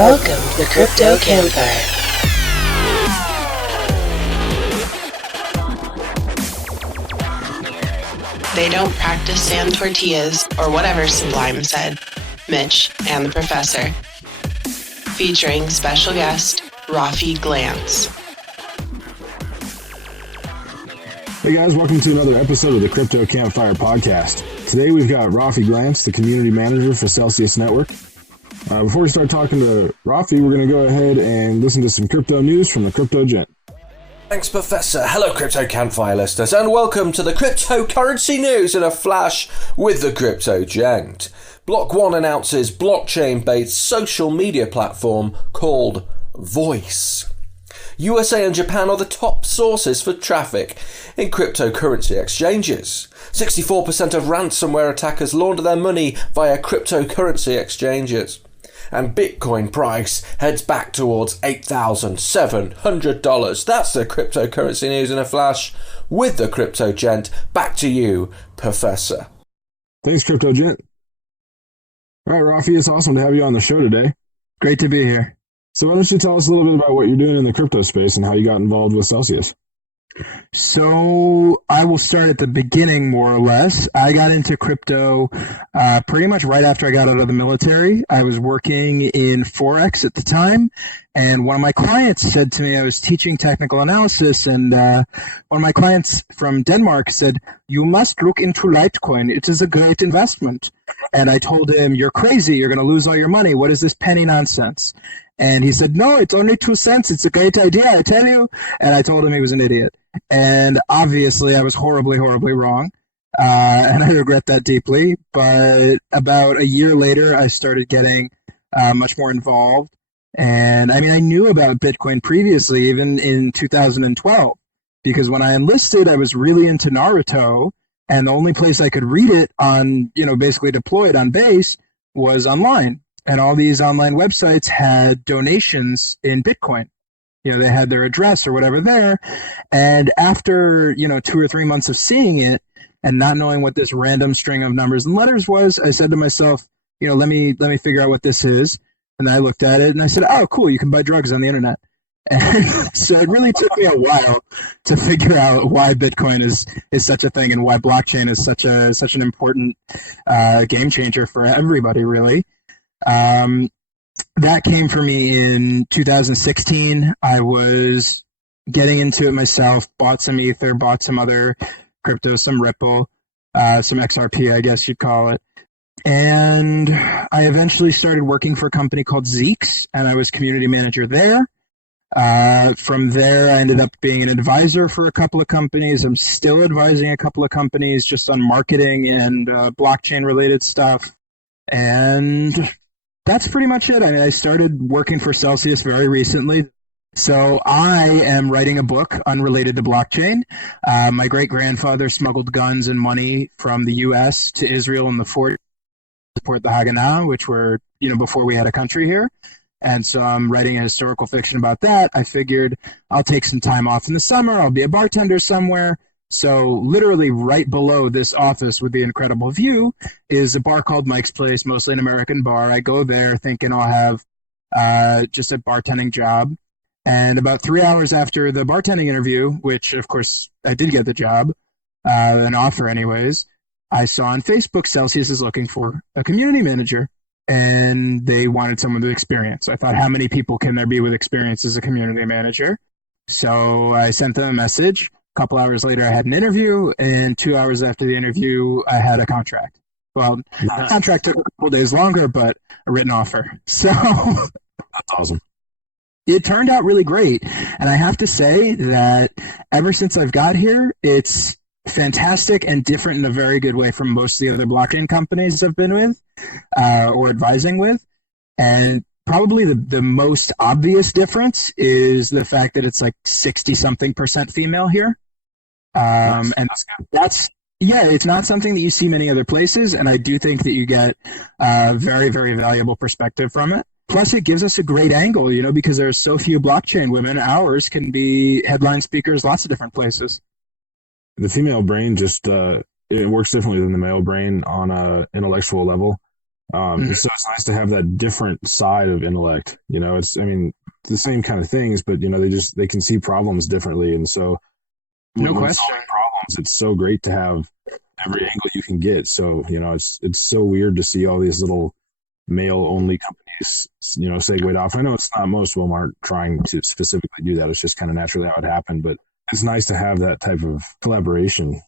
Welcome to the Crypto Campfire. They don't practice sand tortillas or whatever Sublime said. Mitch and the Professor. Featuring special guest Rafi Glantz. Hey guys, welcome to another episode of the Crypto Campfire podcast. Today we've got Rafi Glantz, the community manager for Celsius Network. Before we start talking to Rafi, we're going to go ahead and listen to some crypto news from the Crypto Gent. Thanks, Professor. Hello, Crypto Campfire listeners, and welcome to the cryptocurrency news in a flash with the Crypto Gent. Block One announces blockchain-based social media platform called Voice. USA and Japan are the top sources for traffic in cryptocurrency exchanges. 64% of ransomware attackers launder their money via cryptocurrency exchanges. And Bitcoin price heads back towards $8,700. That's the cryptocurrency news in a flash with the Crypto Gent. Back to you, Professor. Thanks, Crypto Gent. All right, Rafi, it's awesome to have you on the show today. Great to be here. So why don't you tell us a little bit about what you're doing in the crypto space and how you got involved with Celsius? So I will start at the beginning, more or less. I got into crypto pretty much right after I got out of the military. I was working in Forex at the time, and one of my clients said to me, I was teaching technical analysis, and one of my clients from Denmark said, "You must look into Litecoin. It is a great investment." And I told him, "You're crazy. You're going to lose all your money. What is this penny nonsense?" And he said, "No, it's only 2 cents. It's a great idea, I tell you." And I told him he was an idiot. And obviously I was horribly, horribly wrong. And I regret that deeply. But about a year later, I started getting much more involved. And I mean, I knew about Bitcoin previously, even in 2012, because when I enlisted, I was really into Naruto. And the only place I could read it on, basically deployed on base was online. And all these online websites had donations in Bitcoin. They had their address or whatever there. And after, 2 or 3 months of seeing it and not knowing what this random string of numbers and letters was, I said to myself, let me figure out what this is. And I looked at it and I said, "Oh, cool, you can buy drugs on the internet." And so it really took me a while to figure out why Bitcoin is such a thing and why blockchain is such an important game changer for everybody, really. That came for me in 2016. I was getting into it myself, bought some Ether, bought some other crypto, some Ripple, some XRP, I guess you'd call it. And I eventually started working for a company called Zeeks, and I was community manager there. From there, I ended up being an advisor for a couple of companies. I'm still advising a couple of companies just on marketing and blockchain-related stuff. And that's pretty much it. I mean, I started working for Celsius very recently. So I am writing a book unrelated to blockchain. My great-grandfather smuggled guns and money from the U.S. to Israel in the fort to support the Haganah, which were, before we had a country here. And so I'm writing a historical fiction about that. I figured I'll take some time off in the summer. I'll be a bartender somewhere. So literally right below this office with the incredible view is a bar called Mike's Place, mostly an American bar. I go there thinking I'll have just a bartending job. And about 3 hours after the bartending interview, which of course I did get the job, an offer anyways, I saw on Facebook Celsius is looking for a community manager. And they wanted someone with experience. I thought, how many people can there be with experience as a community manager? So I sent them a message. A couple hours later, I had an interview, and 2 hours after the interview, I had a contract. Well, the contract took a couple days longer, but a written offer. So That's awesome. It turned out really great. And I have to say that ever since I've got here, it's fantastic and different in a very good way from most of the other blockchain companies I've been with or advising with. And probably the most obvious difference is the fact that it's like 60-something% female here. And it's not something that you see many other places. And I do think that you get a very, very valuable perspective from it. Plus, it gives us a great angle, because there's so few blockchain women. Ours can be headline speakers, lots of different places. The female brain just, it works differently than the male brain on a intellectual level. So it's nice to have that different side of intellect. It's the same kind of things, but they can see problems differently, and so No when question. solving problems, it's so great to have every angle you can get. So it's so weird to see all these little male only companies segue off. I know it's not, most of them aren't trying to specifically do that. It's just kind of naturally how it happened, but it's nice to have that type of collaboration.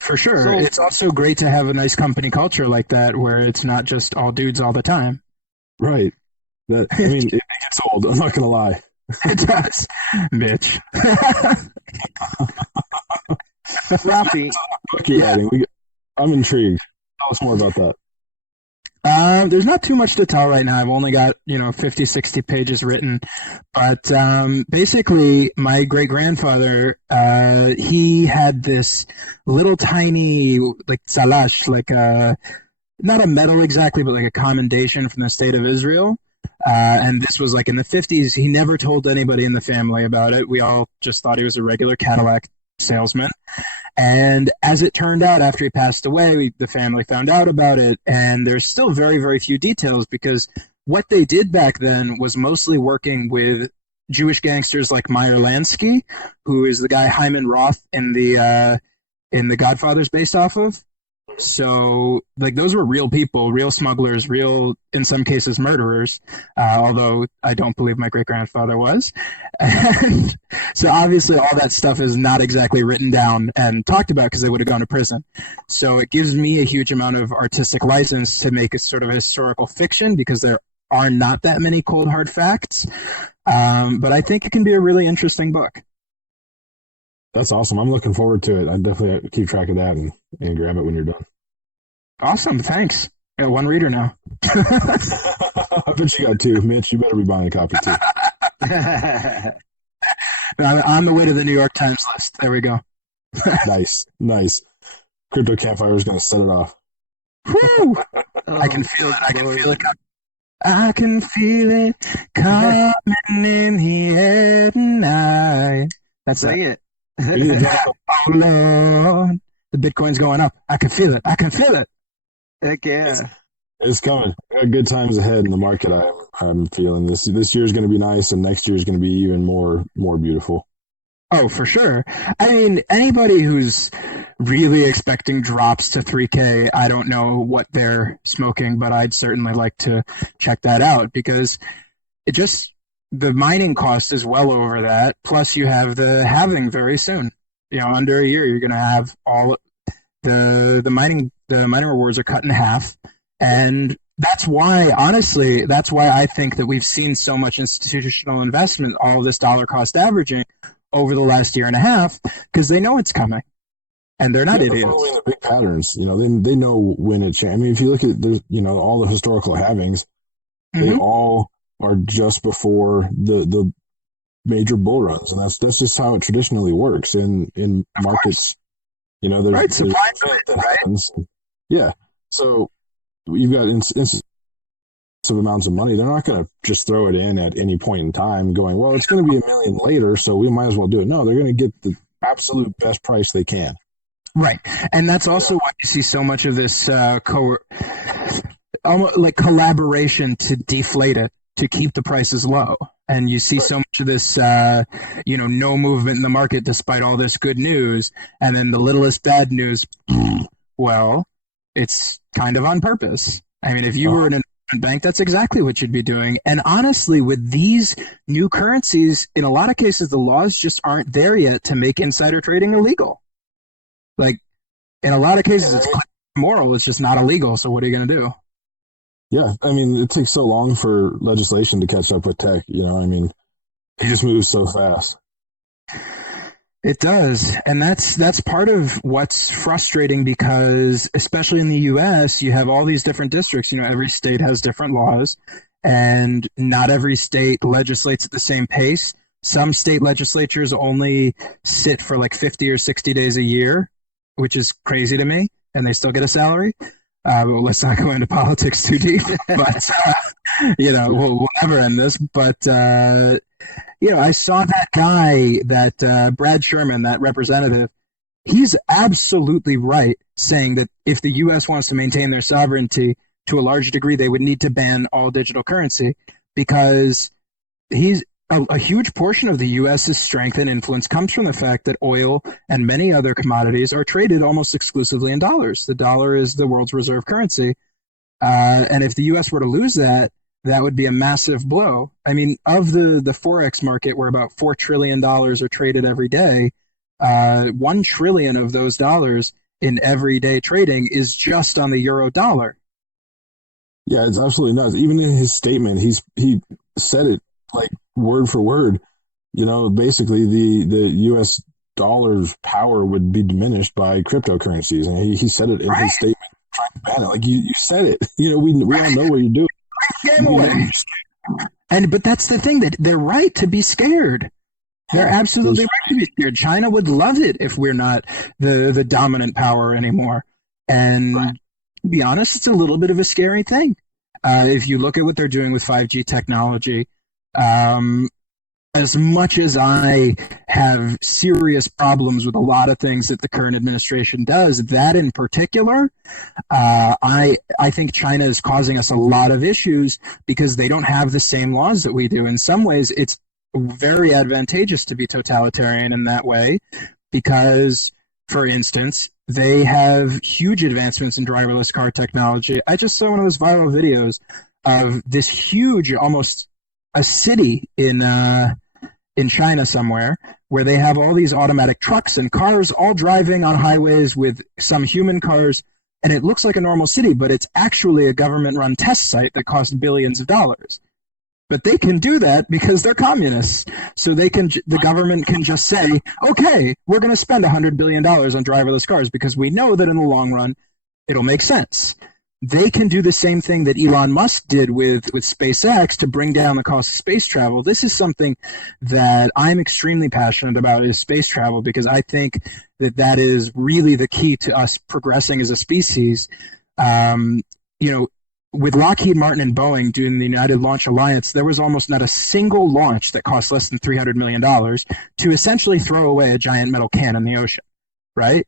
For sure. So- It's also great to have a nice company culture like that where it's not just all dudes all the time. Right. It gets old. I'm not gonna lie. It does, bitch. Rafi, Book you're writing. I'm intrigued. Tell us more about that. There's not too much to tell right now. I've only got, 50, 60 pages written. But basically, my great-grandfather, he had this little tiny, like, salash, like not a medal exactly, but like a commendation from the state of Israel. And this was like in the 50s. He never told anybody in the family about it. We all just thought he was a regular Cadillac salesman. And as it turned out, after he passed away, the family found out about it. And there's still very, very few details because what they did back then was mostly working with Jewish gangsters like Meyer Lansky, who is the guy Hyman Roth in the Godfather's based off of. So, like, those were real people, real smugglers, real, in some cases, murderers, although I don't believe my great-grandfather was. And so, obviously, all that stuff is not exactly written down and talked about because they would have gone to prison. So it gives me a huge amount of artistic license to make a sort of historical fiction because there are not that many cold, hard facts. But I think it can be a really interesting book. That's awesome. I'm looking forward to it. I definitely have to keep track of that and grab it when you're done. Awesome. Thanks. I got one reader now. I bet you got two. Mitch, you better be buying a copy too. I'm on the way to the New York Times list. There we go. Nice. Crypto Campfire is going to set it off. Woo! I can feel it. I can feel it. I can feel it coming in the air tonight. That's say it. it. Oh, Lord. The Bitcoin's going up. I can feel it. I can feel it. Heck yeah. It's coming. We got good times ahead in the market. I'm feeling this year is going to be nice, and next year is going to be even more beautiful. Oh, for sure. I mean, anybody who's really expecting drops to 3K, I don't know what they're smoking, but I'd certainly like to check that out because the mining cost is well over that. Plus, you have the halving very soon. Under a year, you're going to have all the mining rewards are cut in half. And that's why I think that we've seen so much institutional investment, all this dollar cost averaging over the last year and a half, because they know it's coming. And they're not idiots. They're following the big patterns. They know when it changes. I mean, if you look at, all the historical halvings, they all are just before the major bull runs, and that's just how it traditionally works in markets. There's right, supply there's an event that happens. Yeah, so you've got instances of amounts of money. They're not going to just throw it in at any point in time, going, well, it's going to be $1 million later, so we might as well do it. No, they're going to get the absolute best price they can. Right, and that's also why you see so much of this almost like collaboration to deflate it, to keep the prices low. And you see so much of this, no movement in the market despite all this good news. And then the littlest bad news, well, it's kind of on purpose. I mean, if you were in an investment bank, that's exactly what you'd be doing. And honestly, with these new currencies, in a lot of cases, the laws just aren't there yet to make insider trading illegal. Like, in a lot of cases, it's moral. It's just not illegal. So what are you going to do? Yeah, I mean, it takes so long for legislation to catch up with tech, I mean, it just moves so fast. It does, and that's part of what's frustrating because, especially in the U.S., you have all these different districts. Every state has different laws, and not every state legislates at the same pace. Some state legislatures only sit for like 50 or 60 days a year, which is crazy to me, and they still get a salary. Well, let's not go into politics too deep, but, we'll never end this. But, I saw that guy, that Brad Sherman, that representative, he's absolutely right saying that if the U.S. wants to maintain their sovereignty, to a large degree, they would need to ban all digital currency because a huge portion of the U.S.'s strength and influence comes from the fact that oil and many other commodities are traded almost exclusively in dollars. The dollar is the world's reserve currency. And if the U.S. were to lose that, that would be a massive blow. I mean, of the Forex market, where about $4 trillion are traded every day, 1 trillion of those dollars in everyday trading is just on the euro dollar. Yeah, it's absolutely nuts. Even in his statement, he said it like word for word. You know, basically the U.S. dollar's power would be diminished by cryptocurrencies, and he said it in his statement, trying to ban it. Like you said it. You know, we don't know what you're doing. But that's the thing, that they're right to be scared. They're absolutely right to be scared. China would love it if we're not the dominant power anymore. And to be honest, it's a little bit of a scary thing. If you look at what they're doing with 5G technology, as much as I have serious problems with a lot of things that the current administration does, that in particular, I think China is causing us a lot of issues because they don't have the same laws that we do. In some ways, it's very advantageous to be totalitarian in that way because, for instance, they have huge advancements in driverless car technology. I just saw one of those viral videos of this huge, almost a city in China somewhere, where they have all these automatic trucks and cars all driving on highways with some human cars, and it looks like a normal city, but it's actually a government-run test site that costs billions of dollars. But they can do that because they're communists. So the government can just say, okay, we're going to spend $100 billion on driverless cars because we know that in the long run, it'll make sense. They can do the same thing that Elon Musk did with SpaceX to bring down the cost of space travel. This is something that I'm extremely passionate about, is space travel, because I think that is really the key to us progressing as a species. With Lockheed Martin and Boeing doing the United Launch Alliance, there was almost not a single launch that cost less than $300 million to essentially throw away a giant metal can in the ocean, right?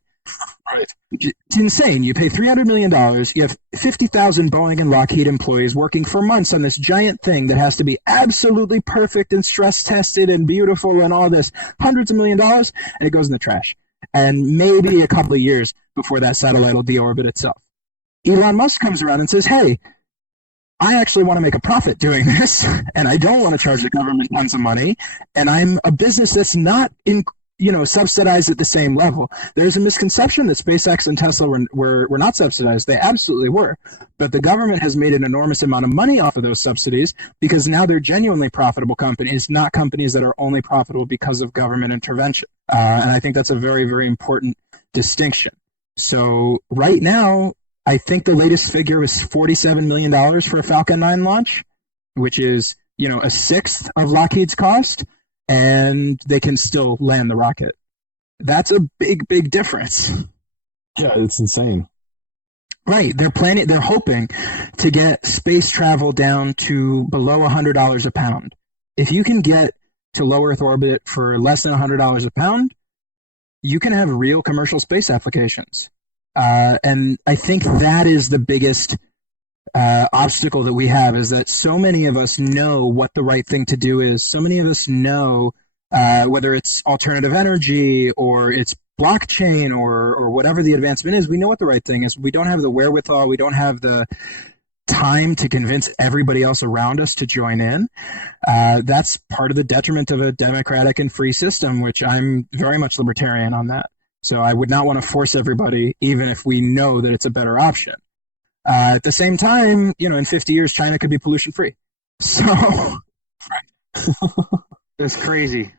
Right. It's insane. You pay $300 million. You have 50,000 Boeing and Lockheed employees working for months on this giant thing that has to be absolutely perfect and stress tested and beautiful and all this. Hundreds of $1 million, and it goes in the trash. And maybe a couple of years before that satellite will deorbit itself. Elon Musk comes around and says, hey, I actually want to make a profit doing this, and I don't want to charge the government tons of money, and I'm a business that's not subsidized at the same level. There's a misconception that SpaceX and Tesla were not subsidized. They absolutely were. But the government has made an enormous amount of money off of those subsidies because now they're genuinely profitable companies, not companies that are only profitable because of government intervention. And I think that's a very, very important distinction. So right now, I think the latest figure was $47 million for a Falcon 9 launch, which is, a sixth of Lockheed's cost, and they can still land the rocket. That's a big, big difference. Yeah, it's insane. Right. They're hoping to get space travel down to below $100 a pound. If you can get to low Earth orbit for less than $100 a pound, you can have real commercial space applications. And I think that is the biggest obstacle that we have, is that so many of us know what the right thing to do is. So many of us know whether it's alternative energy or it's blockchain or whatever the advancement is, we know what the right thing is. We don't have the wherewithal. We don't have the time to convince everybody else around us to join in. That's part of the detriment of a democratic and free system, which I'm very much libertarian on that. So I would not want to force everybody, even if we know that it's a better option. At the same time, in 50 years, China could be pollution free. So That's crazy.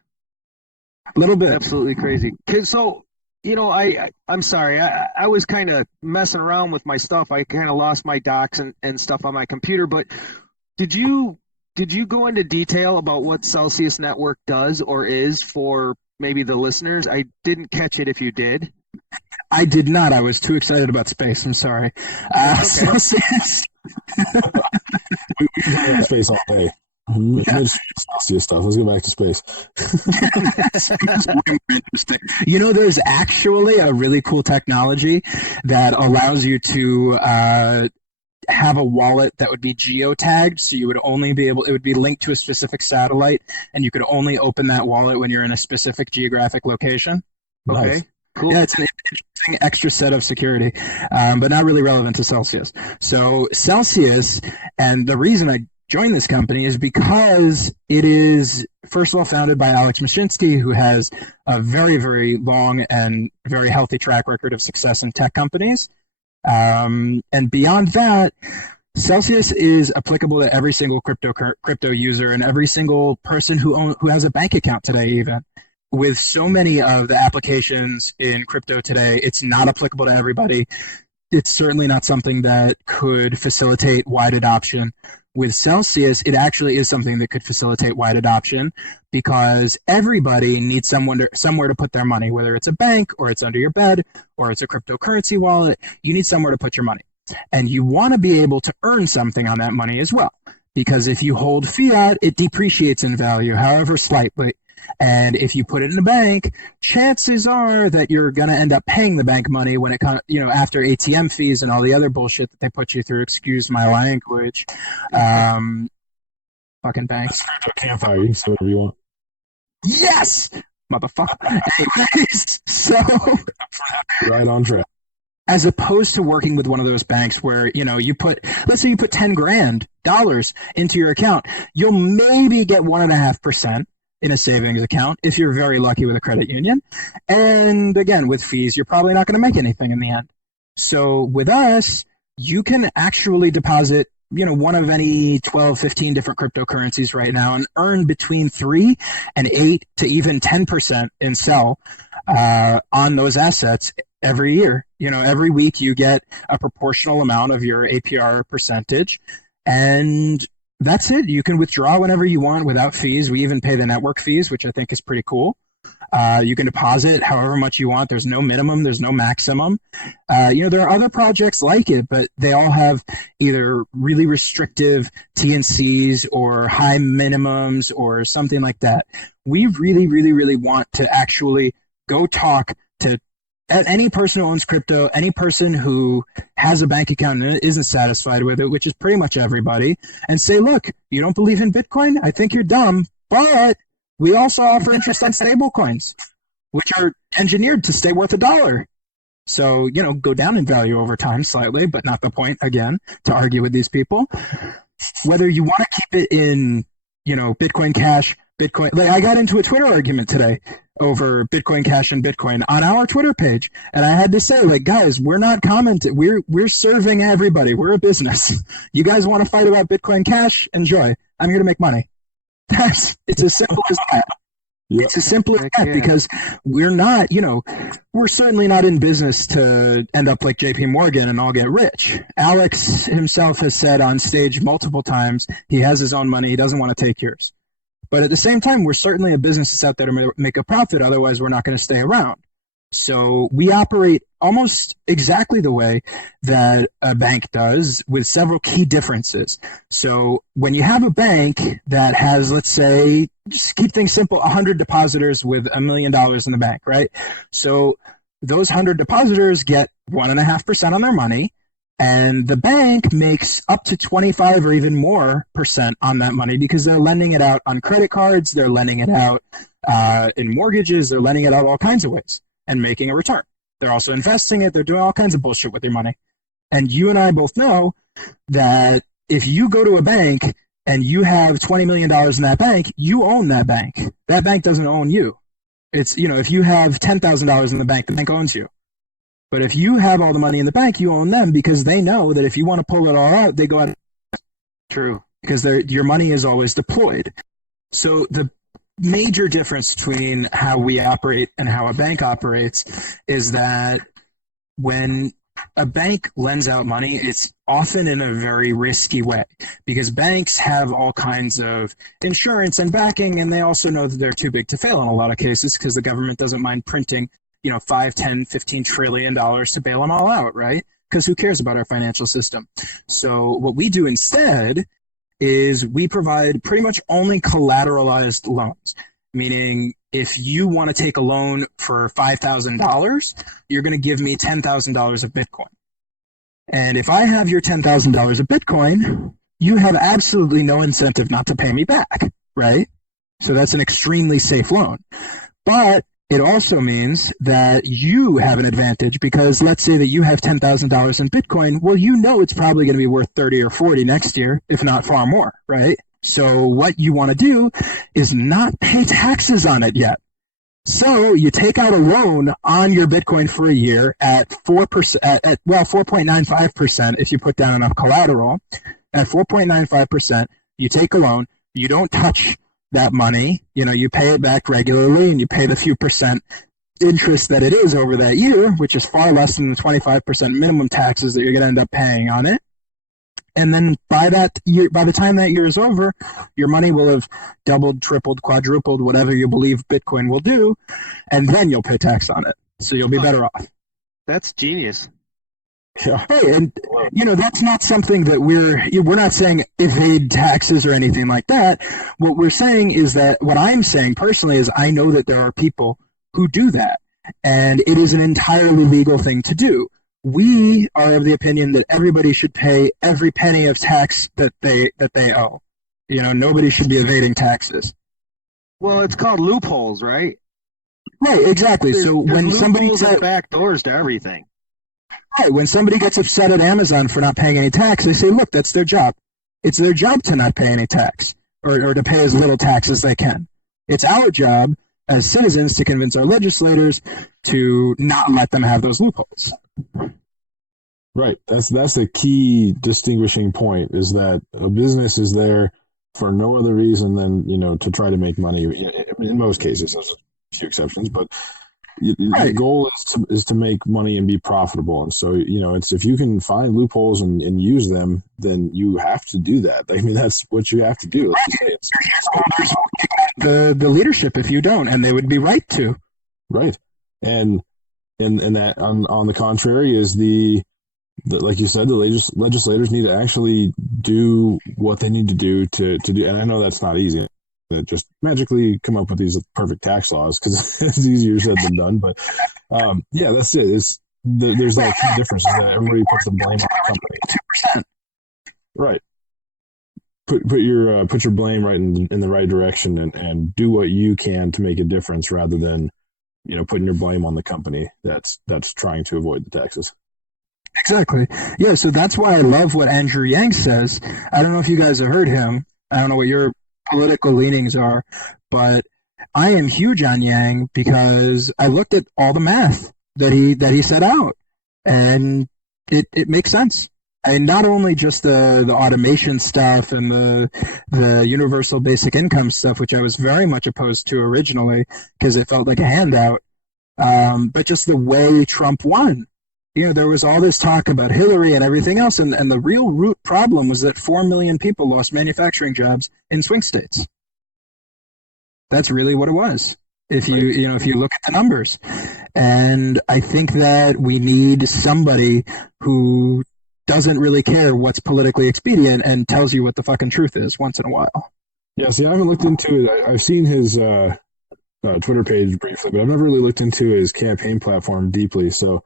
A little bit. Absolutely crazy. So, I'm sorry. I was kind of messing around with my stuff. I kind of lost my docs and stuff on my computer. But did you go into detail about what Celsius Network does or is for maybe the listeners? I didn't catch it if you did. I did not. I was too excited about space. I'm sorry. Celsius. we have space all day. Celsius stuff. Let's go back to space. That's way more interesting. There's actually a really cool technology that allows you to have a wallet that would be geotagged, so you would only be able, it would be linked to a specific satellite, and you could only open that wallet when you're in a specific geographic location. Okay. Nice. Cool. Yeah, it's an interesting extra set of security, but not really relevant to Celsius. So Celsius, and the reason I joined this company is because it is, first of all, founded by Alex Mashinsky, who has a very, very long and very healthy track record of success in tech companies. And beyond that, Celsius is applicable to every single crypto user and every single person who has a bank account today, even. With so many of the applications in crypto today, it's not applicable to everybody. It's certainly not something that could facilitate wide adoption. With Celsius, it actually is something that could facilitate wide adoption because everybody needs somewhere to put their money, whether it's a bank or it's under your bed or it's a cryptocurrency wallet. You need somewhere to put your money. And you want to be able to earn something on that money as well. Because if you hold fiat, it depreciates in value, however slightly. And if you put it in a bank, chances are that you're going to end up paying the bank money when it comes, after ATM fees and all the other bullshit that they put you through. Excuse my language. Fucking banks. Campfire, you can say whatever you want. Yes, motherfucker. Anyways, so Right on track. as opposed to working with one of those banks where, let's say you put $10,000 into your account, you'll maybe get 1.5% in a savings account if you're very lucky with a credit union. And again, with fees, you're probably not going to make anything in the end. So with us, you can actually deposit, one of any 12, 15 different cryptocurrencies right now and earn between 3 and 8 to even 10% in sell on those assets every year. Every week you get a proportional amount of your APR percentage, and that's it. You can withdraw whenever you want without fees. We even pay the network fees, which I think is pretty cool. You can deposit however much you want. There's no minimum. There's no maximum. There are other projects like it, but they all have either really restrictive T&Cs or high minimums or something like that. We really, really, really want to actually go talk to any person who owns crypto, any person who has a bank account and isn't satisfied with it, which is pretty much everybody, and say, look, you don't believe in Bitcoin? I think you're dumb, but we also offer interest on stable coins, which are engineered to stay worth $1. So, go down in value over time slightly, but not the point, again, to argue with these people. Whether you want to keep it in, Bitcoin Cash, Bitcoin. Like, I got into a Twitter argument today over Bitcoin Cash and Bitcoin on our Twitter page. And I had to say, guys, we're not commenting. We're serving everybody. We're a business. You guys want to fight about Bitcoin Cash? Enjoy. I'm here to make money. It's as simple as that. Yep. It's as simple as that because we're not, we're certainly not in business to end up like JP Morgan and all get rich. Alex himself has said on stage multiple times, he has his own money. He doesn't want to take yours. But at the same time, we're certainly a business that's out there to make a profit. Otherwise, we're not going to stay around. So we operate almost exactly the way that a bank does with several key differences. So when you have a bank that has, let's say, just keep things simple, 100 depositors with $1 million in the bank, right? So those 100 depositors get 1.5% on their money. And the bank makes up to 25 or even more % on that money because they're lending it out on credit cards, they're lending it out in mortgages, they're lending it out all kinds of ways and making a return. They're also investing it, they're doing all kinds of bullshit with your money. And you and I both know that if you go to a bank and you have $20 million in that bank, you own that bank. That bank doesn't own you. It's, if you have $10,000 in the bank owns you. But if you have all the money in the bank, you own them because they know that if you want to pull it all out, they go out. True. Because your money is always deployed. So the major difference between how we operate and how a bank operates is that when a bank lends out money, it's often in a very risky way because banks have all kinds of insurance and backing, and they also know that they're too big to fail in a lot of cases because the government doesn't mind printing $5, 10, $15 trillion to bail them all out, right? Because who cares about our financial system? So what we do instead is we provide pretty much only collateralized loans, meaning if you want to take a loan for $5,000, you're going to give me $10,000 of Bitcoin. And if I have your $10,000 of Bitcoin, you have absolutely no incentive not to pay me back, right? So that's an extremely safe loan. But it also means that you have an advantage because let's say that you have $10,000 in Bitcoin. Well, you know it's probably going to be worth 30 or 40 next year, if not far more, right? So what you want to do is not pay taxes on it yet. So you take out a loan on your Bitcoin for a year at 4%, at 4.95% if you put down enough collateral. At 4.95%, you take a loan, you don't touch that money, you pay it back regularly and you pay the few percent interest that it is over that year, which is far less than the 25% minimum taxes that you're going to end up paying on it. And then by the time that year is over, your money will have doubled, tripled, quadrupled, whatever you believe Bitcoin will do, and then you'll pay tax on it. So you'll be better off. That's genius. Yeah. Hey, and that's not something that we're not saying evade taxes or anything like that. What we're saying is that what I'm saying personally is I know that there are people who do that, and it is an entirely legal thing to do. We are of the opinion that everybody should pay every penny of tax that they owe. Nobody should be evading taxes. Well, it's called loopholes, right? Right, exactly. So when somebody back doors to everything. Right, when somebody gets upset at Amazon for not paying any tax, they say, look, that's their job. It's their job to not pay any tax or to pay as little tax as they can. It's our job as citizens to convince our legislators to not let them have those loopholes. Right. That's the key distinguishing point is that a business is there for no other reason than, to try to make money. In most cases, there's a few exceptions, but the goal is to make money and be profitable. And so, it's if you can find loopholes and use them, then you have to do that. I mean, that's what you have to do. The leadership if you don't, and they would be right to. Right. And that on the contrary is like you said, the legislators need to actually do what they need to do to do. And I know that's not easy. That just magically come up with these perfect tax laws because it's easier said than done. But that's it. There's that key difference is that everybody puts the blame on the company. 2%. Right. Put your blame right in the right direction and do what you can to make a difference rather than putting your blame on the company that's trying to avoid the taxes. Exactly. Yeah. So that's why I love what Andrew Yang says. I don't know if you guys have heard him. I don't know what your political leanings are, but I am huge on Yang because I looked at all the math that he set out, and it makes sense. And not only just the automation stuff and the universal basic income stuff, which I was very much opposed to originally because it felt like a handout, but just the way Trump won. There was all this talk about Hillary and everything else, and the real root problem was that 4 million people lost manufacturing jobs in swing states. That's really what it was. If you look at the numbers, and I think that we need somebody who doesn't really care what's politically expedient and tells you what the fucking truth is once in a while. Yeah, see, I haven't looked into it. I've seen his Twitter page briefly, but I've never really looked into his campaign platform deeply. So.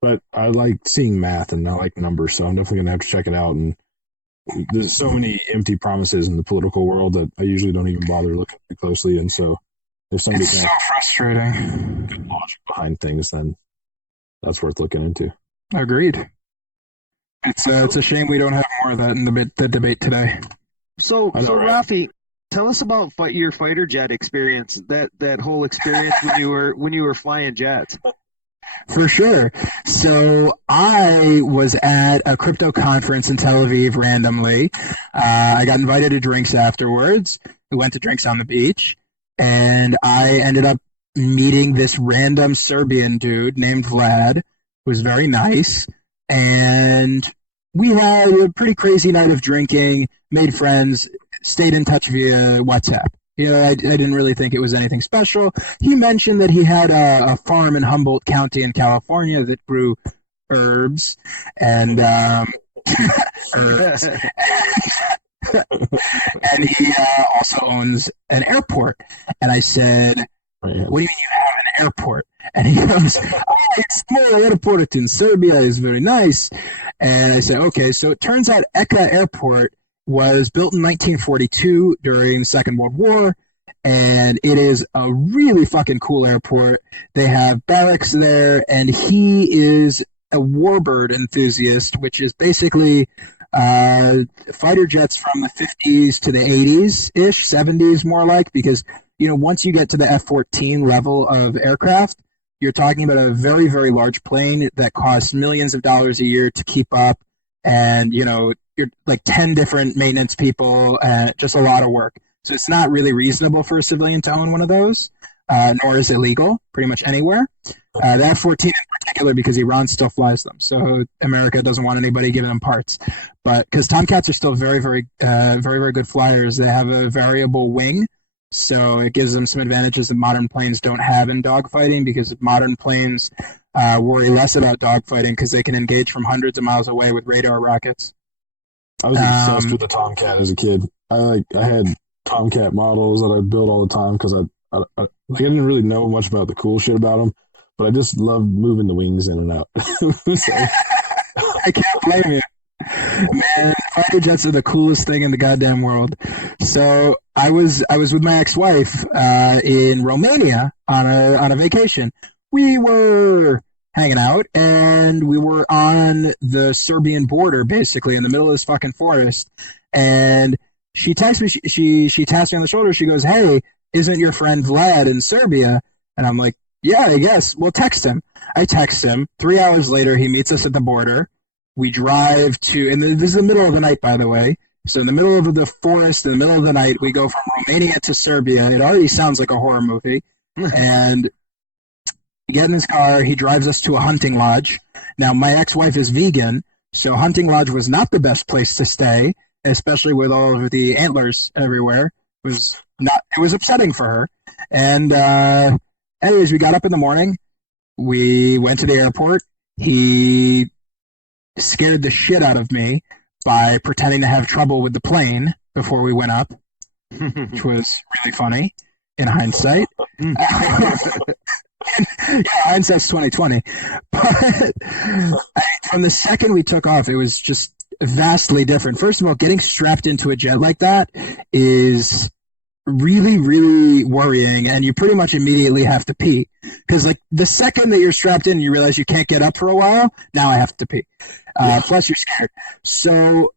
But I like seeing math and I like numbers, so I'm definitely going to have to check it out. And there's so many empty promises in the political world that I usually don't even bother looking too closely. And so if somebody it's so frustrating. Good logic behind things, then that's worth looking into. Agreed. It's a shame we don't have more of that in the debate today. So right? Rafi, tell us about your fighter jet experience. That whole experience when you were flying jets. For sure. So I was at a crypto conference in Tel Aviv randomly. I got invited to drinks afterwards. We went to drinks on the beach, and I ended up meeting this random Serbian dude named Vlad, who was very nice. And we had a pretty crazy night of drinking, made friends, stayed in touch via WhatsApp. I didn't really think it was anything special. He mentioned that he had a farm in Humboldt County in California that grew herbs and herbs. And he also owns an airport. And I said, what do you mean you have an airport? And he goes, oh, small airport in Serbia is very nice. And I said, okay. So it turns out Eka Airport was built in 1942 during the Second World War. And it is a really fucking cool airport. They have barracks there, and he is a warbird enthusiast, which is basically fighter jets from the 50s to the 80s-ish, 70s more like, because, once you get to the F-14 level of aircraft, you're talking about a very, very large plane that costs millions of dollars a year to keep up, and, you're like 10 different maintenance people, just a lot of work. So it's not really reasonable for a civilian to own one of those, nor is it legal pretty much anywhere. The F-14 in particular, because Iran still flies them. So America doesn't want anybody giving them parts. But because Tomcats are still very, very, very, very good flyers, they have a variable wing. So it gives them some advantages that modern planes don't have in dogfighting, because modern planes worry less about dogfighting because they can engage from hundreds of miles away with radar rockets. I was obsessed with the Tomcat as a kid. I had Tomcat models that I built all the time because I didn't really know much about the cool shit about them, but I just loved moving the wings in and out. So, I can't blame you, man. Fighter jets are the coolest thing in the goddamn world. So I was with my ex-wife in Romania on a vacation. We were hanging out, and we were on the Serbian border, basically in the middle of this fucking forest, and she texts me, she taps me on the shoulder. She goes, "Hey, isn't your friend Vlad in Serbia?" And I'm like, "Yeah, I guess. Well, text him." I text him. 3 hours later, he meets us at the border. We drive to, and this is the middle of the night, by the way. So in the middle of the forest, in the middle of the night, we go from Romania to Serbia. It already sounds like a horror movie. And we get in his car. He drives us to a hunting lodge. Now, my ex-wife is vegan, so hunting lodge was not the best place to stay, especially with all of the antlers everywhere. It was upsetting for her. And anyways, we got up in the morning. We went to the airport. He scared the shit out of me by pretending to have trouble with the plane before we went up, which was really funny in hindsight. Hindsight's 2020. But from the second we took off, it was just vastly different. First of all, getting strapped into a jet like that is really, really worrying, and you pretty much immediately have to pee. Because like the second that you're strapped in, you realize you can't get up for a while. Now I have to pee. Plus you're scared. So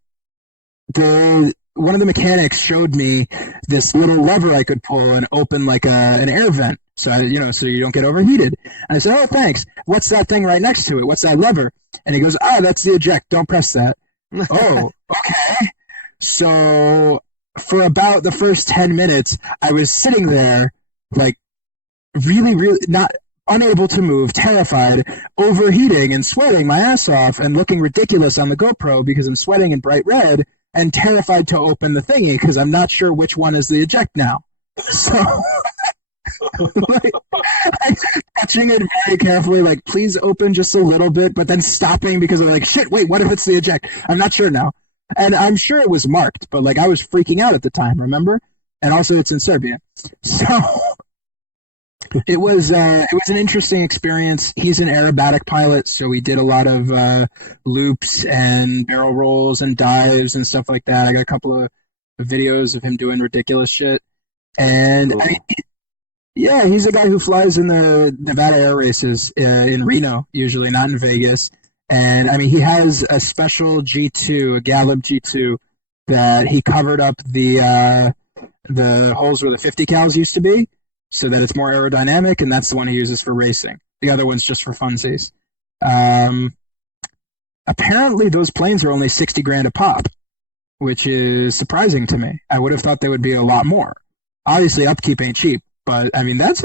one of the mechanics showed me this little lever I could pull and open like an air vent. So so you don't get overheated. And I said, "Oh, thanks. What's that thing right next to it? What's that lever?" And he goes, "That's the eject. Don't press that." Oh, okay. So for about the first 10 minutes, I was sitting there, like, really, really not unable to move, terrified, overheating and sweating my ass off and looking ridiculous on the GoPro because I'm sweating in bright red, and terrified to open the thingy because I'm not sure which one is the eject now. So like, I'm touching it very carefully, like, please open just a little bit, but then stopping because I'm like, shit, wait, what if it's the eject? I'm not sure now. And I'm sure it was marked, but like I was freaking out at the time, remember? And also it's in Serbian. So it was an interesting experience. He's an aerobatic pilot, so we did a lot of loops and barrel rolls and dives and stuff like that. I got a couple of videos of him doing ridiculous shit. And he's a guy who flies in the Nevada air races in Reno, usually, not in Vegas. And I mean, he has a special G2, a Gallup G2, that he covered up the holes where the 50 cals used to be, so that it's more aerodynamic, and that's the one he uses for racing. The other one's just for funsies. Apparently, those planes are only $60,000 a pop, which is surprising to me. I would have thought they would be a lot more. Obviously, upkeep ain't cheap, but I mean, that's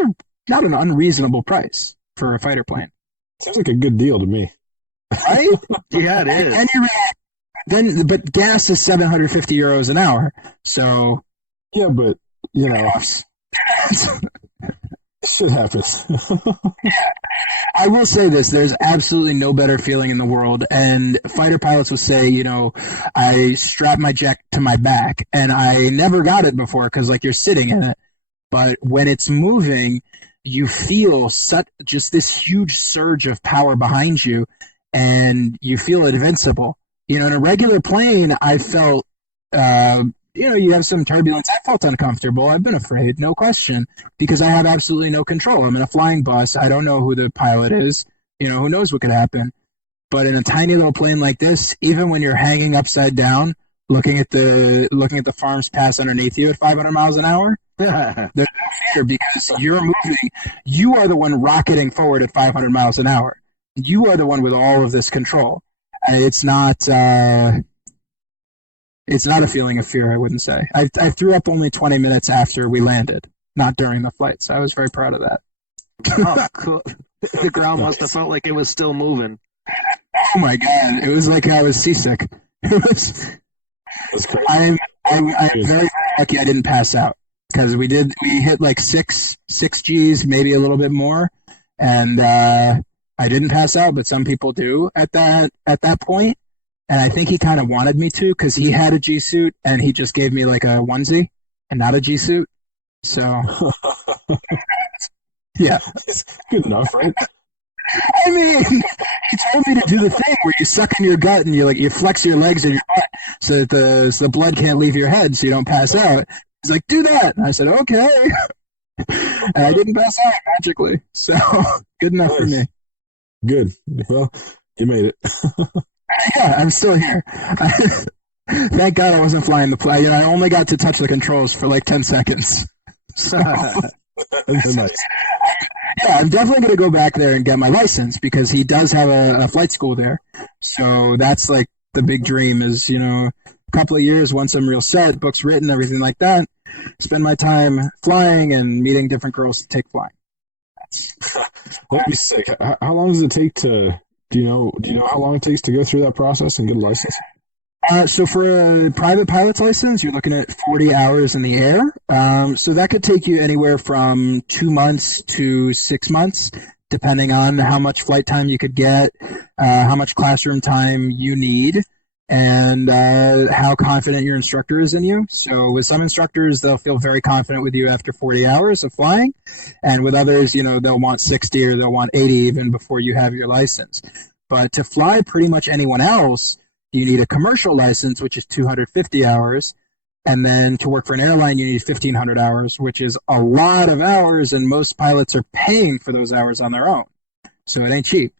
not an unreasonable price for a fighter plane. Sounds like a good deal to me. Right? Yeah, it is. But gas is 750 euros an hour. So yeah, but shit happens. I will say this: there's absolutely no better feeling in the world. And fighter pilots will say, I strap my jet to my back, and I never got it before because like you're sitting in it. But when it's moving, you feel just this huge surge of power behind you, and you feel invincible. In a regular plane, I felt, you have some turbulence. I felt uncomfortable. I've been afraid, no question, because I have absolutely no control. I'm in a flying bus. I don't know who the pilot is. Who knows what could happen. But in a tiny little plane like this, even when you're hanging upside down, looking at the farms pass underneath you at 500 miles an hour, there's no fear because you're moving. You are the one rocketing forward at 500 miles an hour. You are the one with all of this control. It's not a feeling of fear, I wouldn't say. I threw up only 20 minutes after we landed, not during the flight, so I was very proud of that. Oh, cool. The ground must have felt like it was still moving. Oh my God. It was like I was seasick. I'm very, very lucky I didn't pass out, because we hit like six Gs, maybe a little bit more. And, I didn't pass out, but some people do at that point. And I think he kind of wanted me to, because he had a G suit and he just gave me like a onesie and not a G suit. So, yeah. It's good enough, right? I mean, he told me to do the thing where you suck in your gut and you flex your legs and your butt so that the blood can't leave your head so you don't pass out. He's like, do that. And I said, okay. And I didn't pass out magically. So, good enough for me. Good. Well, you made it. Yeah, I'm still here. Thank God I wasn't flying the plane. I only got to touch the controls for like 10 seconds. So, Nice. Yeah, I'm definitely going to go back there and get my license, because he does have a flight school there. So that's like the big dream is, a couple of years, once I'm real set, books written, everything like that, spend my time flying and meeting different girls to take flying. That'd be sick. How long does it take to? Do you know how long it takes to go through that process and get a license? So for a private pilot's license, you're looking at 40 hours in the air. So that could take you anywhere from 2 months to 6 months, depending on how much flight time you could get, how much classroom time you need, and how confident your instructor is in you. So with some instructors, they'll feel very confident with you after 40 hours of flying. And with others, they'll want 60 or they'll want 80 even before you have your license. But to fly pretty much anyone else, you need a commercial license, which is 250 hours. And then to work for an airline, you need 1,500 hours, which is a lot of hours. And most pilots are paying for those hours on their own. So it ain't cheap.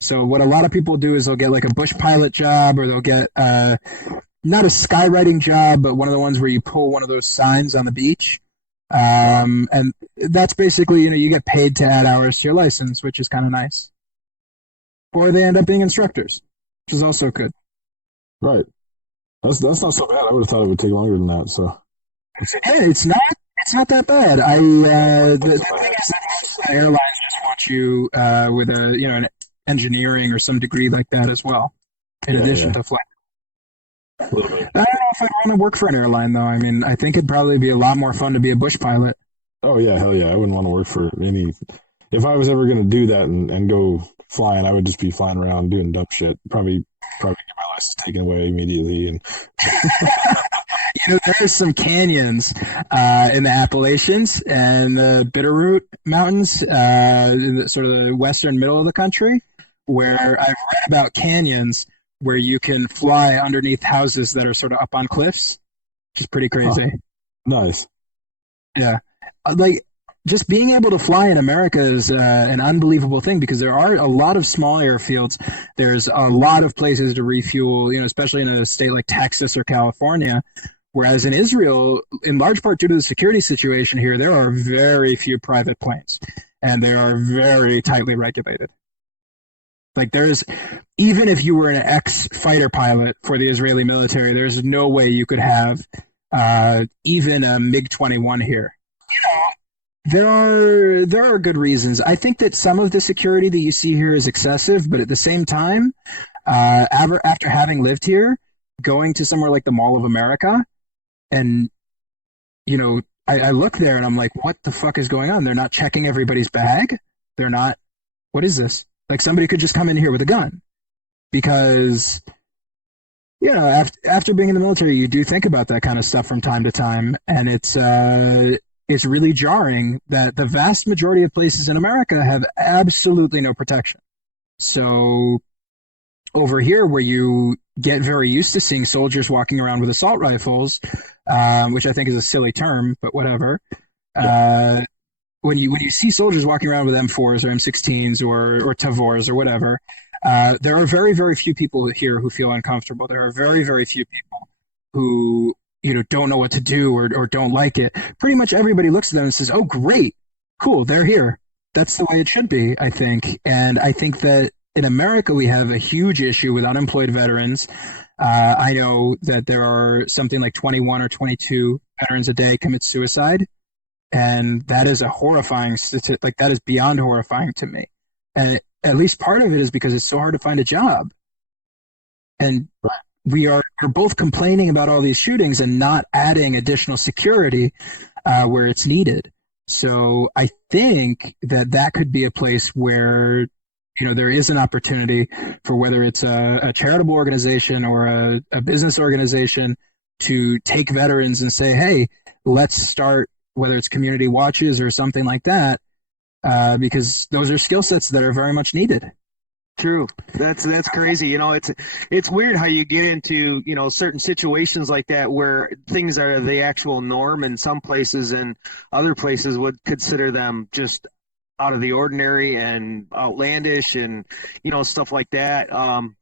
So what a lot of people do is they'll get like a bush pilot job, or they'll get not a skywriting job, but one of the ones where you pull one of those signs on the beach. And that's basically, you get paid to add hours to your license, which is kind of nice. Or they end up being instructors, which is also good. Right. That's not so bad. I would have thought it would take longer than that. So. Yeah, it's not that bad. The thing is that most airlines just want you with an engineering or some degree like that as well, in addition to flight. I don't know if I'd want to work for an airline, though. I mean, I think it'd probably be a lot more fun to be a bush pilot. Oh, yeah, hell yeah. I wouldn't want to work for any... If I was ever going to do that and go flying, I would just be flying around doing dumb shit. Probably get my license taken away immediately. And there's some canyons in the Appalachians and the Bitterroot Mountains, sort of the western middle of the country, where I've read about canyons where you can fly underneath houses that are sort of up on cliffs, which is pretty crazy. Oh, nice. Yeah. Just being able to fly in America is an unbelievable thing, because there are a lot of small airfields. There's a lot of places to refuel, especially in a state like Texas or California. Whereas in Israel, in large part due to the security situation here, there are very few private planes, and they are very tightly regulated. Like even if you were an ex-fighter pilot for the Israeli military, there's no way you could have even a MiG-21 here. There are good reasons. I think that some of the security that you see here is excessive, but at the same time, after having lived here, going to somewhere like the Mall of America, and I look there and I'm like, what the fuck is going on? They're not checking everybody's bag. They're not. What is this? Like, somebody could just come in here with a gun, because after being in the military, you do think about that kind of stuff from time to time, and it's it's really jarring that the vast majority of places in America have absolutely no protection. So over here, where you get very used to seeing soldiers walking around with assault rifles, which I think is a silly term, but whatever. When you see soldiers walking around with M4s or M16s or Tavors or whatever, there are very, very few people here who feel uncomfortable. There are very, very few people who don't know what to do or don't like it. Pretty much everybody looks at them and says, "Oh, great, cool, they're here." That's the way it should be, I think. And I think that in America we have a huge issue with unemployed veterans. I know that there are something like 21 or 22 veterans a day commit suicide. And that is a horrifying statistic. Like, that is beyond horrifying to me. And at least part of it is because it's so hard to find a job. And we're both complaining about all these shootings and not adding additional security where it's needed. So I think that could be a place where, there is an opportunity for, whether it's a charitable organization or a business organization, to take veterans and say, hey, let's start, whether it's community watches or something like that, because those are skill sets that are very much needed. True. That's crazy. It's weird how you get into, certain situations like that where things are the actual norm in some places, and other places would consider them just out of the ordinary and outlandish and, stuff like that.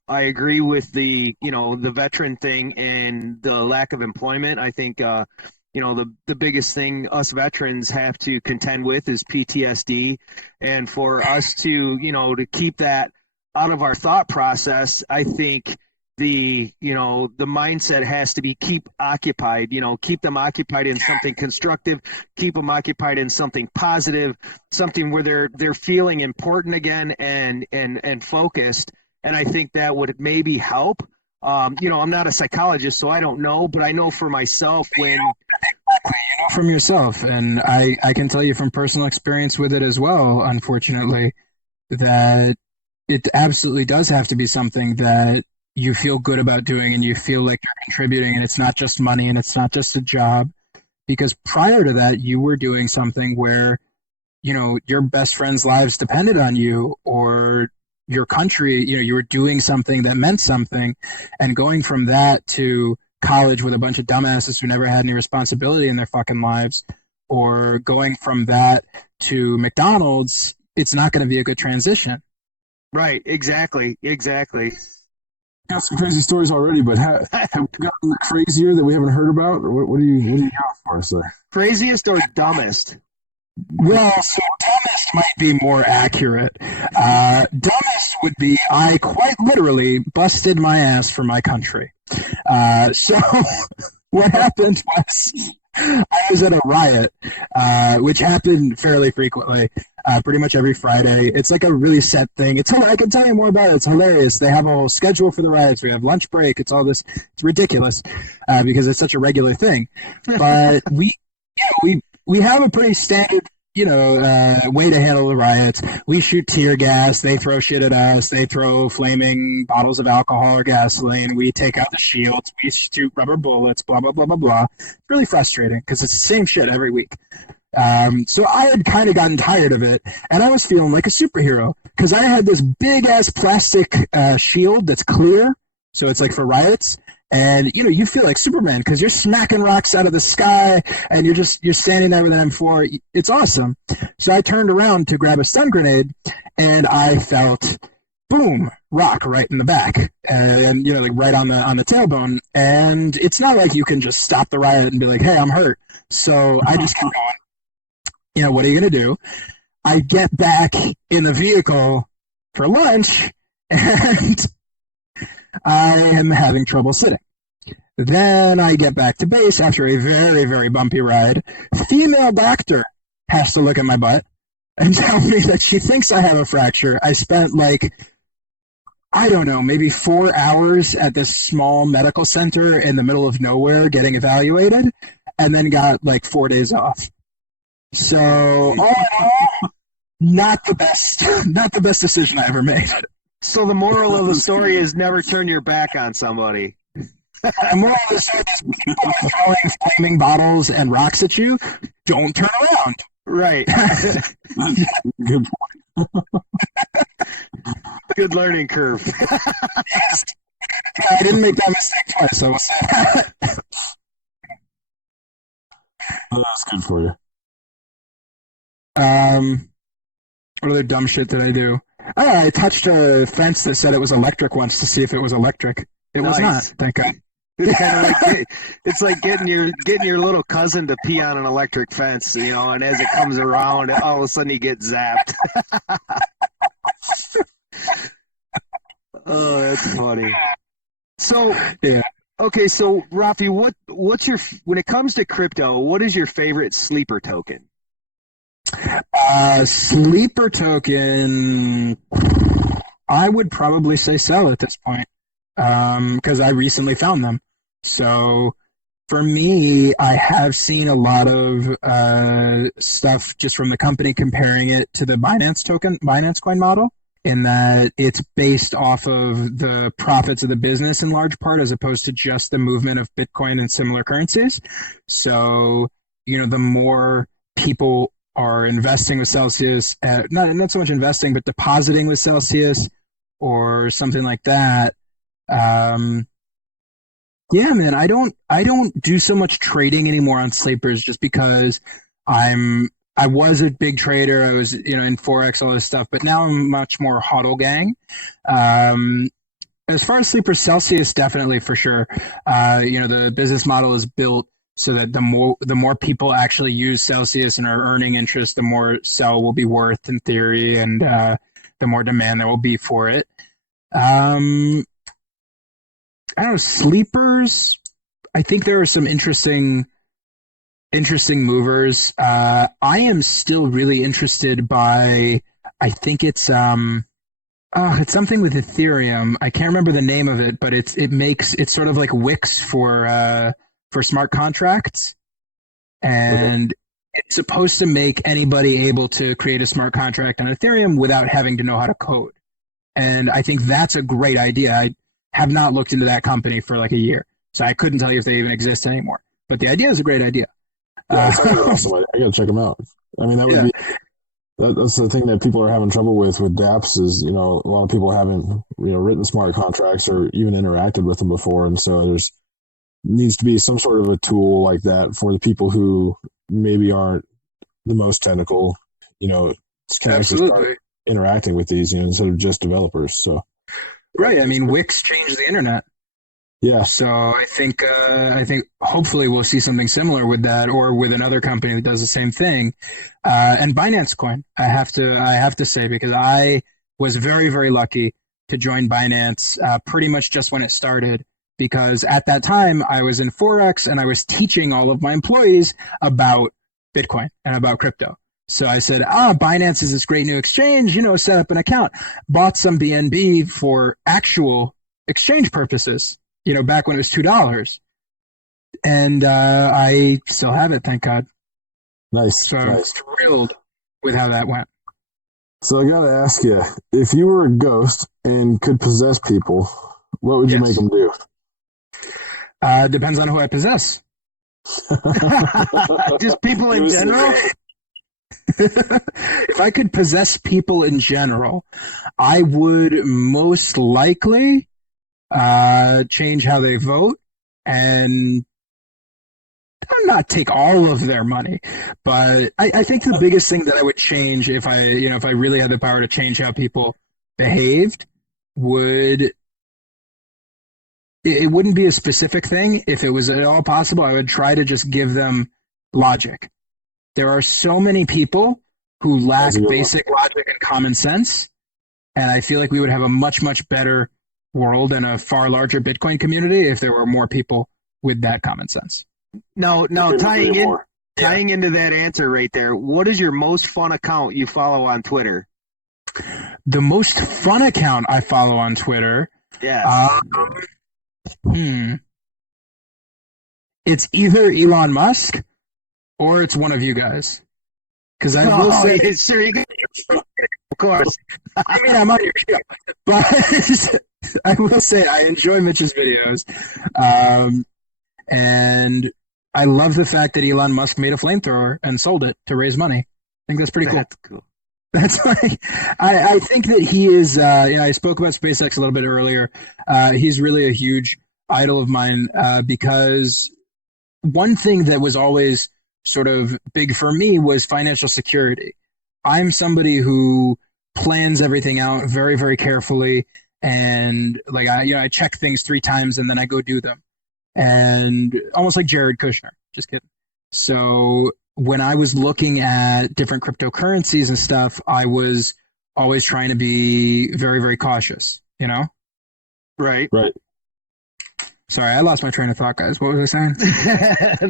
I agree with the veteran thing and the lack of employment. I think, the biggest thing us veterans have to contend with is PTSD. And for us to keep that out of our thought process, I think the mindset has to be keep occupied, keep them occupied in something constructive, keep them occupied in something positive, something where they're feeling important again and focused. And I think that would maybe help. I'm not a psychologist, so I don't know, but I know for myself from yourself, and I can tell you from personal experience with it as well, unfortunately, that it absolutely does have to be something that you feel good about doing and you feel like you're contributing, and it's not just money and it's not just a job. Because prior to that, you were doing something where, your best friends' lives depended on you, or your country, you were doing something that meant something. And going from that to college with a bunch of dumbasses who never had any responsibility in their fucking lives, or going from that to McDonald's, it's not going to be a good transition. Right. Exactly. Got some crazy stories already, but have we gotten crazier that we haven't heard about? Or what do you got for us there? Craziest or dumbest? Well, so dumbest might be more accurate. Dumbest would be, I quite literally busted my ass for my country. So what happened was, I was at a riot, which happened fairly frequently, pretty much every Friday. It's like a really set thing. I can tell you more about it. It's hilarious. They have a whole schedule for the riots. We have lunch break. It's all this. It's ridiculous because it's such a regular thing. But we have a pretty standard, way to handle the riots. We shoot tear gas. They throw shit at us. They throw flaming bottles of alcohol or gasoline. We take out the shields. We shoot rubber bullets, blah, blah, blah, blah, blah. It's really frustrating because it's the same shit every week. So I had kind of gotten tired of it, and I was feeling like a superhero because I had this big-ass plastic shield that's clear, so it's like for riots. And, you feel like Superman because you're smacking rocks out of the sky and you're standing there with an M4. It's awesome. So I turned around to grab a stun grenade and I felt, boom, rock right in the back and, like right on the tailbone. And it's not like you can just stop the riot and be like, hey, I'm hurt. So I just kept going, what are you going to do? I get back in the vehicle for lunch and I am having trouble sitting. Then I get back to base after a very, very bumpy ride. Female doctor has to look at my butt and tell me that she thinks I have a fracture. I spent maybe 4 hours at this small medical center in the middle of nowhere getting evaluated, and then got 4 days off. So all in all, not the best decision I ever made. So the moral of the story is never turn your back on somebody. The moral of the story is people are throwing flaming bottles and rocks at you. Don't turn around. Right. Good point. Good learning curve. Yes. I didn't make that mistake twice, I will say that. Well, that's good for you. What other dumb shit did I do? Oh, I touched a fence that said it was electric once to see if it was electric. It was not, thank God. It's like getting your little cousin to pee on an electric fence, and as it comes around, all of a sudden you get zapped. Oh, that's funny. So, Yeah. Okay, so Rafi, what's your when it comes to crypto? What is your favorite sleeper token? Sleeper token, I would probably say sell at this point, because I recently found them. So for me, I have seen a lot of stuff just from the company comparing it to the Binance coin model, in that it's based off of the profits of the business in large part, as opposed to just the movement of Bitcoin and similar currencies. So, the more people are investing with Celsius, not so much investing, but depositing with Celsius or something like that. Yeah, man, I don't do so much trading anymore on sleepers, just because I was a big trader. I was, in Forex, all this stuff, but now I'm much more HODL gang. As far as sleeper, Celsius, definitely, for sure. The business model is built so that the more people actually use Celsius and are earning interest, the more Cell will be worth in theory, and the more demand there will be for it. I don't know, sleepers. I think there are some interesting movers. I am still really interested by, I think it's something with Ethereum. I can't remember the name of it, but it's sort of like Wix for smart contracts, and it's supposed to make anybody able to create a smart contract on Ethereum without having to know how to code. And I think that's a great idea. I have not looked into that company for like a year, so I couldn't tell you if they even exist anymore. But the idea is a great idea. Yeah, awesome. I gotta check them out. I mean, that would be that's the thing that people are having trouble with dApps is, a lot of people haven't, written smart contracts or even interacted with them before. And so there's needs to be some sort of a tool like that for the people who maybe aren't the most technical, kind of start interacting with these, instead of just developers. So, right. I mean, Wix changed the internet. Yeah. So I think hopefully we'll see something similar with that, or with another company that does the same thing. And Binance Coin, I have to say, because I was very, very lucky to join Binance pretty much just when it started, because at that time I was in Forex and I was teaching all of my employees about Bitcoin and about crypto. So I said, Binance is this great new exchange, set up an account, bought some BNB for actual exchange purposes, back when it was $2. And I still have it, thank God. Nice. So nice. I'm thrilled with how that went. So I got to ask you, if you were a ghost and could possess people, what would you make them do? Depends on who I possess. Just people in general? If I could possess people in general, I would most likely change how they vote, and not take all of their money, but I think the biggest thing that I would change, if I really had the power to change how people behaved, it wouldn't be a specific thing. If it was at all possible, I would try to just give them logic. There are so many people who lack basic logic and common sense, and I feel like we would have a much, much better world and a far larger Bitcoin community if there were more people with that common sense. Now, tying into that answer right there, what is your most fun account you follow on Twitter? The most fun account I follow on Twitter? Yes. It's either Elon Musk or it's one of you guys. Because I will say, course. I mean, I'm on your show, but I will say I enjoy Mitch's videos, and I love the fact that Elon Musk made a flamethrower and sold it to raise money. I think that's pretty cool. That's cool. That's like, I think that he is, I spoke about SpaceX a little bit earlier. He's really a huge idol of mine, because one thing that was always sort of big for me was financial security. I'm somebody who plans everything out very, very carefully. And like, I check things 3 times and then I go do them. And almost like Jared Kushner, just kidding. So when I was looking at different cryptocurrencies and stuff, I was always trying to be very, very cautious, Right. Sorry, I lost my train of thought, guys. What was I saying?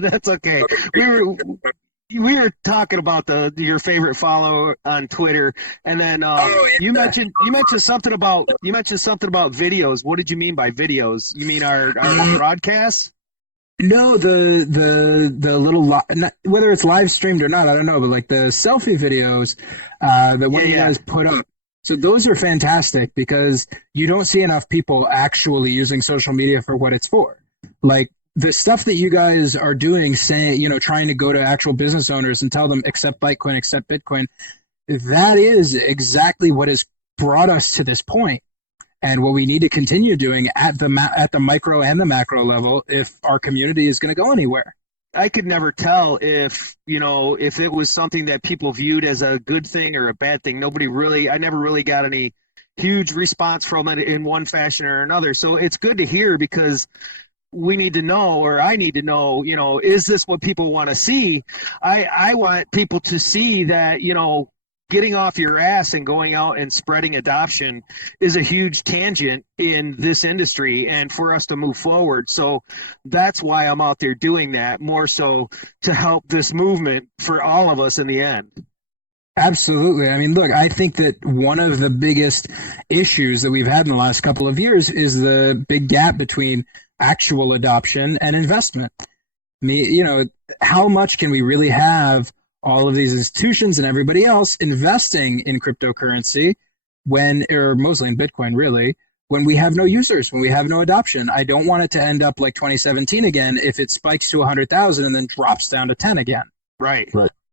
That's okay. We were talking about your favorite follower on Twitter, and then you mentioned something about videos. What did you mean by videos? You mean our broadcasts? No, the little whether it's live streamed or not, I don't know, but like the selfie videos that one of you guys put up. So those are fantastic because you don't see enough people actually using social media for what it's for. Like the stuff that you guys are doing, trying to go to actual business owners and tell them accept Bitcoin, accept Bitcoin. That is exactly what has brought us to this point. And what we need to continue doing at the micro and the macro level if our community is going to go anywhere. I could never tell if it was something that people viewed as a good thing or a bad thing. I never really got any huge response from it in one fashion or another. So it's good to hear because we need to know, or I need to know, is this what people want to see? I want people to see that, getting off your ass and going out and spreading adoption is a huge tangent in this industry and for us to move forward. So that's why I'm out there doing that, more so to help this movement for all of us in the end. Absolutely. I mean, look, I think that one of the biggest issues that we've had in the last couple of years is the big gap between actual adoption and investment. How much can we really have all of these institutions and everybody else investing in cryptocurrency or mostly in Bitcoin, really, when we have no users, when we have no adoption? I don't want it to end up like 2017 again if it spikes to 100,000 and then drops down to 10 again. Right.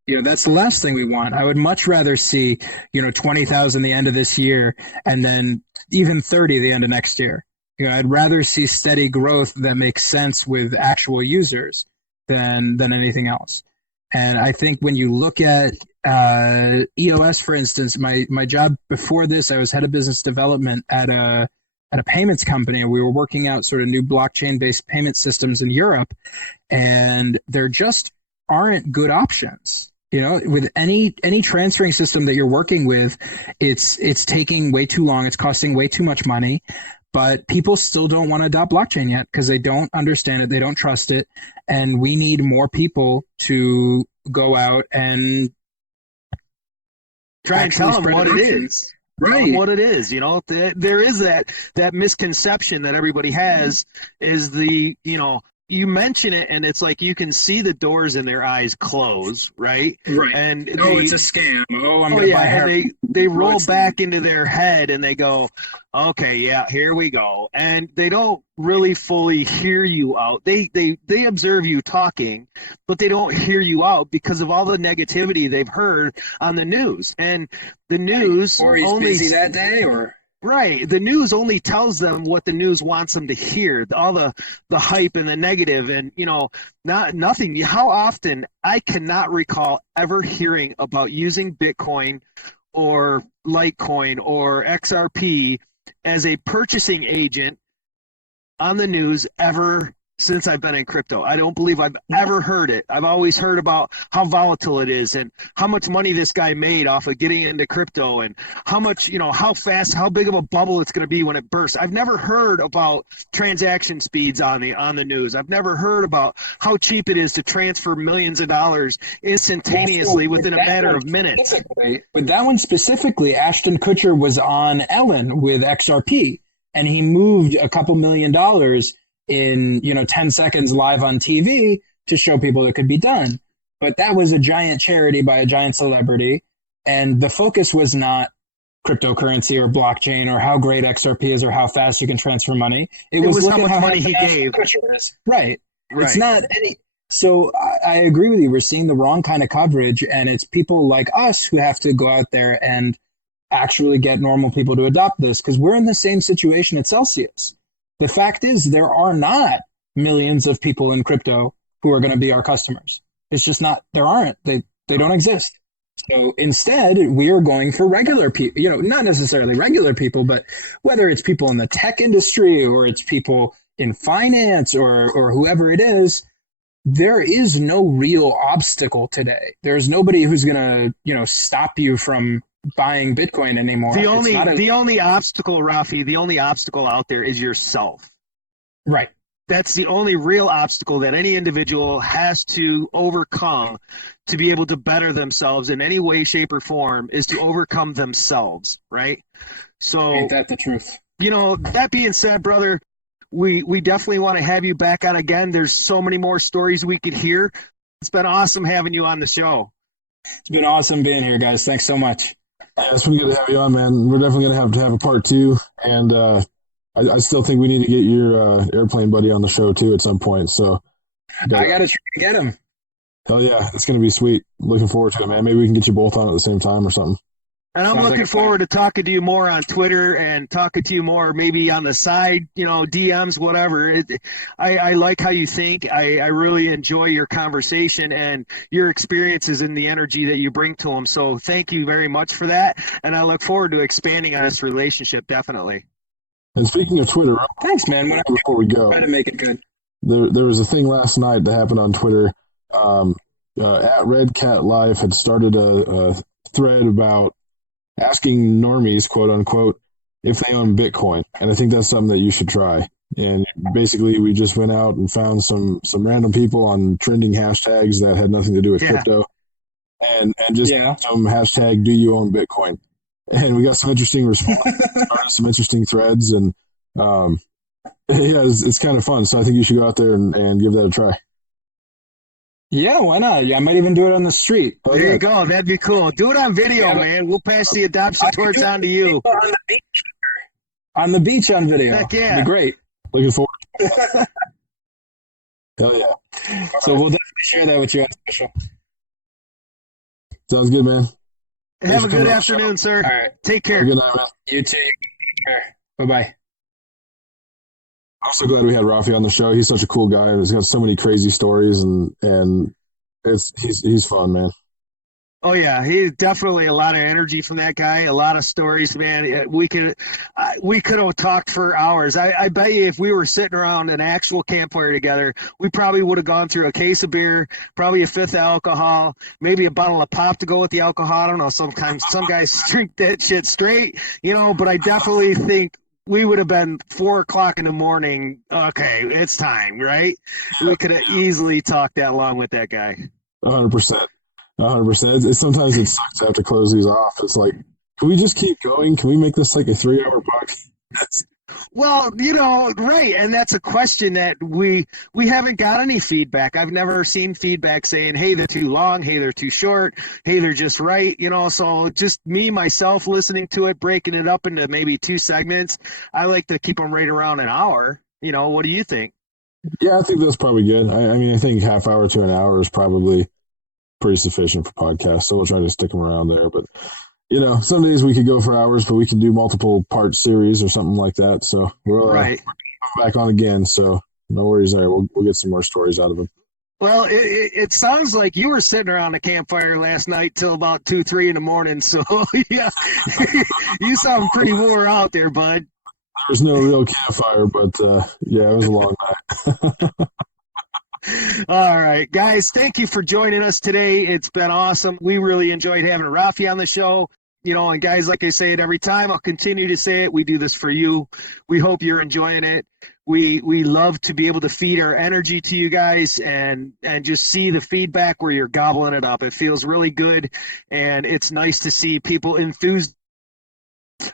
That's the last thing we want. I would much rather see, 20,000 the end of this year and then even 30 the end of next year. I'd rather see steady growth that makes sense with actual users than anything else. And I think when you look at EOS, for instance, my job before this, I was head of business development at a payments company. We were working out sort of new blockchain-based payment systems in Europe, and there just aren't good options. With any transferring system that you're working with, it's taking way too long. It's costing way too much money. But people still don't want to adopt blockchain yet because they don't understand it. They don't trust it. And we need more people to go out and try and tell them what it is. Right. What it is. There is that misconception that everybody has is you mention it and it's like you can see the doors in their eyes close, right? Right. And it's a scam. I'm going to buy hair. And they roll back into their head and they go, okay, yeah, here we go. And they don't really fully hear you out. They observe you talking, but they don't hear you out because of all the negativity they've heard on the news. And the news or he's busy that day or right. The news only tells them what the news wants them to hear, all the hype and the negative and, nothing. How often I cannot recall ever hearing about using Bitcoin or Litecoin or XRP as a purchasing agent on the news ever since I've been in crypto. I don't believe I've ever heard it. I've always heard about how volatile it is and how much money this guy made off of getting into crypto and how much, how fast, how big of a bubble it's going to be when it bursts. I've never heard about transaction speeds on the news. I've never heard about how cheap it is to transfer millions of dollars instantaneously within a matter of minutes. With that one specifically, Ashton Kutcher was on Ellen with XRP and he moved a couple $1 million in 10 seconds live on TV to show people it could be done. But that was a giant charity by a giant celebrity. And the focus was not cryptocurrency or blockchain or how great XRP is or how fast you can transfer money. It was how much money he gave. Right. It's not any. So I agree with you. We're seeing the wrong kind of coverage, and it's people like us who have to go out there and actually get normal people to adopt this, because we're in the same situation at Celsius. The fact is, there are not millions of people in crypto who are going to be our customers. It's just not. There aren't. They don't exist. So instead, we are going for regular people, not necessarily regular people, but whether it's people in the tech industry or it's people in finance or whoever it is, there is no real obstacle today. There's nobody who's going to, stop you from buying Bitcoin anymore. The only obstacle, Rafi, the only obstacle out there is yourself. Right. That's the only real obstacle that any individual has to overcome to be able to better themselves in any way, shape, or form, is to overcome themselves, right? So, ain't that the truth? That being said, brother, we definitely want to have you back on again. There's so many more stories we could hear. It's been awesome having you on the show. It's been awesome being here, guys. Thanks so much. Yeah, it's been good to have you on, man. We're definitely going to have a part 2, and I still think we need to get your airplane buddy on the show too at some point. So I got to try to get him. Hell yeah, it's going to be sweet. Looking forward to it, man. Maybe we can get you both on at the same time or something. And I'm looking forward to talking to you more on Twitter and talking to you more maybe on the side, DMs, whatever. I like how you think. I really enjoy your conversation and your experiences and the energy that you bring to them. So thank you very much for that. And I look forward to expanding on this relationship, definitely. And speaking of Twitter, thanks, man. Before we go, try to make it good. There was a thing last night that happened on Twitter. At Red Cat Life had started a thread about asking normies, quote unquote, if they own Bitcoin. And I think that's something that you should try. And basically, we just went out and found some random people on trending hashtags that had nothing to do with crypto, and just some hashtag, do you own Bitcoin? And we got some interesting responses, some interesting threads, and it's kind of fun. So I think you should go out there and give that a try. Yeah, why not? Yeah, I might even do it on the street. There you go. That'd be cool. Do it on video, man. We'll pass the adoption torch on to you. On the beach on video. Heck yeah. That'd be great. Looking forward to it. Hell yeah. So we'll definitely share that with you on special. Sounds good, man. Have a good afternoon, sir. All right. Take care. Good night, man. You too. Take care. Bye-bye. I'm so glad we had Rafi on the show. He's such a cool guy. He's got so many crazy stories, and he's fun, man. Oh yeah, he's definitely a lot of energy from that guy. A lot of stories, man. We could have talked for hours. I bet you if we were sitting around an actual campfire together, we probably would have gone through a case of beer, probably a fifth of alcohol, maybe a bottle of pop to go with the alcohol. I don't know. Sometimes some guys drink that shit straight, but I definitely think we would have been 4:00 in the morning. Okay, it's time, right? We could have easily talked that long with that guy. 100%. 100%. Sometimes it sucks to have to close these off. It's like, can we just keep going? Can we make this like a 3-hour podcast? Well, right. And that's a question that we haven't got any feedback. I've never seen feedback saying, hey, they're too long. Hey, they're too short. Hey, they're just right. So just me, myself, listening to it, breaking it up into maybe 2 segments. I like to keep them right around an hour. What do you think? Yeah, I think that's probably good. I think half hour to an hour is probably pretty sufficient for podcasts. So we'll try to stick them around there. But, some days we could go for hours, but we can do multiple part series or something like that. So we're back on again. So no worries there. We'll get some more stories out of them. Well, it sounds like you were sitting around the campfire last night till about 2, 3 in the morning. So, yeah, you sound pretty wore out there, bud. There was no real campfire, but, yeah, it was a long night. All right, guys, thank you for joining us today. It's been awesome. We really enjoyed having Rafi on the show. And guys, like I say it every time, I'll continue to say it. We do this for you. We hope you're enjoying it. We love to be able to feed our energy to you guys and just see the feedback where you're gobbling it up. It feels really good, and it's nice to see people enthused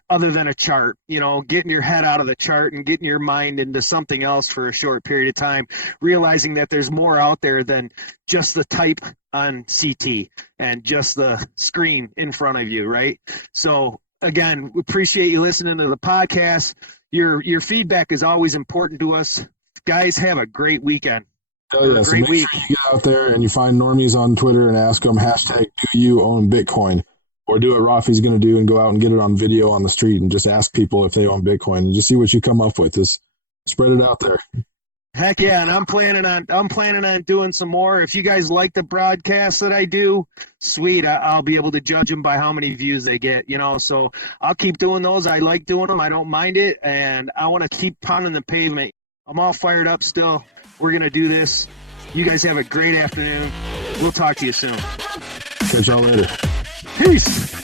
other than a chart, getting your head out of the chart and getting your mind into something else for a short period of time, realizing that there's more out there than just the type on CT and just the screen in front of you, right? So again, we appreciate you listening to the podcast. Your feedback is always important to us. Guys, have a great weekend. Oh, yeah. So make sure you get out there and you find normies on Twitter and ask them #do you own Bitcoin, or do what Rafi's going to do and go out and get it on video on the street and just ask people if they own Bitcoin and just see what you come up with. Just spread it out there. Heck yeah, and I'm planning on doing some more. If you guys like the broadcasts that I do, sweet, I'll be able to judge them by how many views they get, so I'll keep doing those. I like doing them. I don't mind it, and I want to keep pounding the pavement. I'm all fired up still. We're going to do this. You guys have a great afternoon. We'll talk to you soon. Catch y'all later. Peace.